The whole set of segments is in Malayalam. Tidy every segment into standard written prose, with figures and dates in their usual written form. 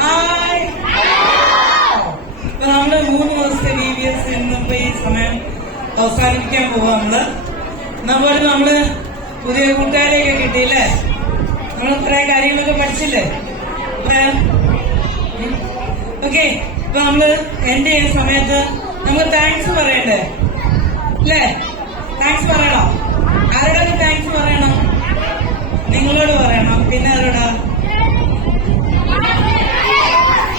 ഹായ്. നമ്മള് 3 ദിവസത്തെ VBS ഇന്നിപ്പോ ഈ സമയം അവസാനിപ്പിക്കാൻ പോവാണ്. നമ്മള് പുതിയ കൂട്ടുകാരെയൊക്കെ കിട്ടിയില്ലേ? നമ്മൾ കുറെ കാര്യങ്ങളൊക്കെ പഠിച്ചില്ലേ? ഓക്കെ, ഇപ്പൊ നമ്മള് എന്റെ ഈ സമയത്ത് നമുക്ക് താങ്ക്സ് പറയണ്ടേ അല്ലേ? താങ്ക്സ് പറയണം. ആരോടൊക്കെ താങ്ക്സ് പറയണം? നിങ്ങളോട് പറയണം. പിന്നെ ആരോടാ?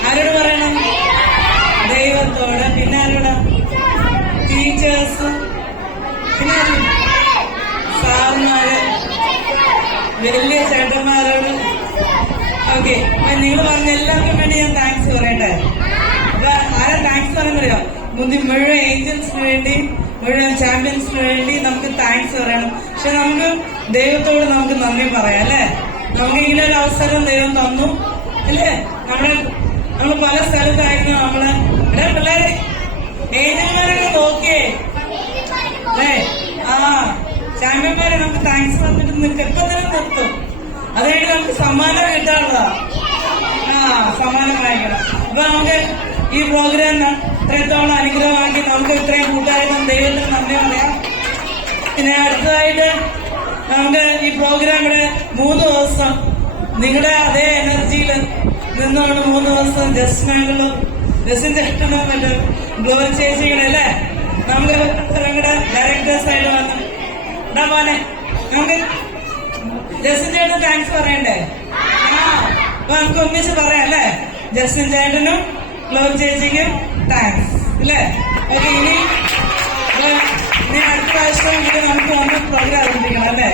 ആരോട് പറയണം? ദൈവത്തോട്. പിന്നെ ആരോടാ? ടീച്ചേഴ്സ്. പിന്നെ സാറുമാര്, വലിയ ചേട്ടന്മാരോട്. ഓക്കെ, നിങ്ങൾ പറഞ്ഞ എല്ലാവർക്കും വേണ്ടി ഞാൻ താങ്ക്സ് പറയട്ടെ. ആരാ താങ്ക്സ് പറയുന്നറിയോ? മുഴുവൻ ഏഞ്ചൽസിന് വേണ്ടി, മുഴുവൻ ചാമ്പ്യൻസിന് വേണ്ടി നമുക്ക് താങ്ക്സ് പറയണം. പക്ഷെ നമുക്ക് ദൈവത്തോട് നമുക്ക് നന്ദി പറയാം അല്ലേ? നമുക്ക് ഇങ്ങനെ ഒരു അവസരം ദൈവം തന്നു അല്ലേ? നമ്മൾ പല സ്ഥലത്തായിരുന്നു. പിള്ളേരെ ഏജന്മാരൊക്കെ നോക്കിയേ അല്ലേ? ചാമ്പ്യന്മാരെ നമുക്ക് താങ്ക്സ് തന്നിട്ട് എപ്പോ തന്നെ നിർത്തും. അതുകൊണ്ട് നമുക്ക് സമ്മാനം കിട്ടാനുള്ളതാ. സമ്മാനം വാങ്ങിക്കണം. അപ്പൊ നമുക്ക് ഈ പ്രോഗ്രാം ഇത്രത്തോളം അനുഗ്രഹമാക്കി നമുക്ക് ഇത്രയും കൂട്ടുകാരും ദൈവത്തിന് നന്ദി പറയാം. പിന്നെ അടുത്തതായിട്ട് നമുക്ക് ഈ പ്രോഗ്രാം ഇവിടെ 3 ദിവസം നിങ്ങളുടെ അതേ എനർജിയിൽ നിന്നുകൊണ്ട് 3 ദിവസം ജസ്മാങ്ങളും ജസ്റ്റിൻ ചേട്ടനും മറ്റും ഗ്ലോബൽ ചേച്ചിയുടെ അല്ലേ നമുക്ക് നിങ്ങളുടെ ഡയറക്ടേഴ്സായിട്ട് വന്നു പോലെ നമുക്ക് ജസ്റ്റിൻ ചേട്ടന് താങ്ക്സ് പറയണ്ടേ? അപ്പൊ നമുക്ക് ഒന്നിച്ച് പറയാം അല്ലേ? ജസ്റ്റിൻ ചേട്ടനും ഗ്ലോബൽ ചേച്ചിക്കും താങ്ക്സ് അല്ലേ? ഓക്കെ, ഇനി അടുത്ത പ്രാവശ്യം കൂടി നമുക്ക് വന്ന് പ്രോഗ്രാം ആരംഭിക്കണം അല്ലേ?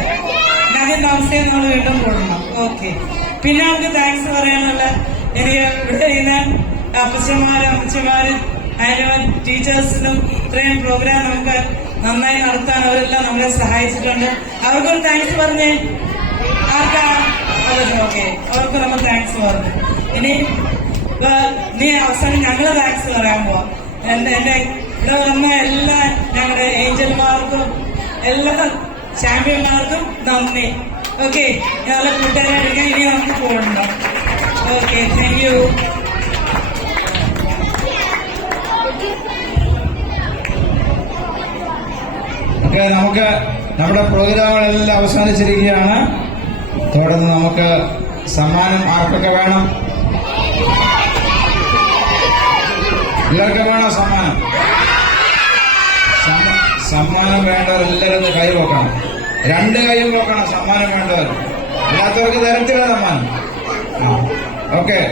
ആദ്യം താമസിക്കാൻ നമ്മൾ വീണ്ടും കൂടണം. ഓക്കെ, പിന്നെ നമുക്ക് താങ്ക്സ് പറയാനുള്ള എനിക്ക് ഇവിടെ ചെയ്യുന്ന അപ്പച്ചന്മാരും അമ്മച്ചമാരും അതിന് ടീച്ചേഴ്സിനും ഇത്രയും പ്രോഗ്രാം നമുക്ക് നന്നായി നടത്താൻ അവരെല്ലാം നമ്മളെ സഹായിച്ചിട്ടുണ്ട്. അവർക്കൊരു താങ്ക്സ് പറഞ്ഞേ. ആർക്കാ? ഓക്കെ, അവർക്ക് നമ്മൾ താങ്ക്സ് പറഞ്ഞു. ഇനി അവസാനം ഞങ്ങള് താങ്ക്സ് പറയാൻ പോവാം. എന്റെ ഇവിടെ വന്ന എല്ലാ ഞങ്ങളുടെ ഏഞ്ചൽമാർക്കും എല്ലാ ചാമ്പ്യന്മാർക്കും നന്ദി. ഓക്കെ, ഞങ്ങളെ കൂട്ടുകാരെടുക്കാൻ ഇനി നമുക്ക് പോകണം. Okay, thank you. നമുക്ക് നമ്മുടെ പ്രോഗ്രാമുകളെല്ലാം അവസാനിച്ചിരിക്കുകയാണ്. തുടർന്ന് നമുക്ക് സമ്മാനം ആർക്കൊക്കെ വേണം? എല്ലാവർക്കും വേണം സമ്മാനം. സമ്മാനം വേണ്ടവരെല്ലാവരും കൈ വെക്കണം. 2 കൈയും വെക്കണം സമ്മാനം വേണ്ടവർ. അല്ലാത്തവർക്ക് തരത്തില്ല സമ്മാനം. ഓക്കെ.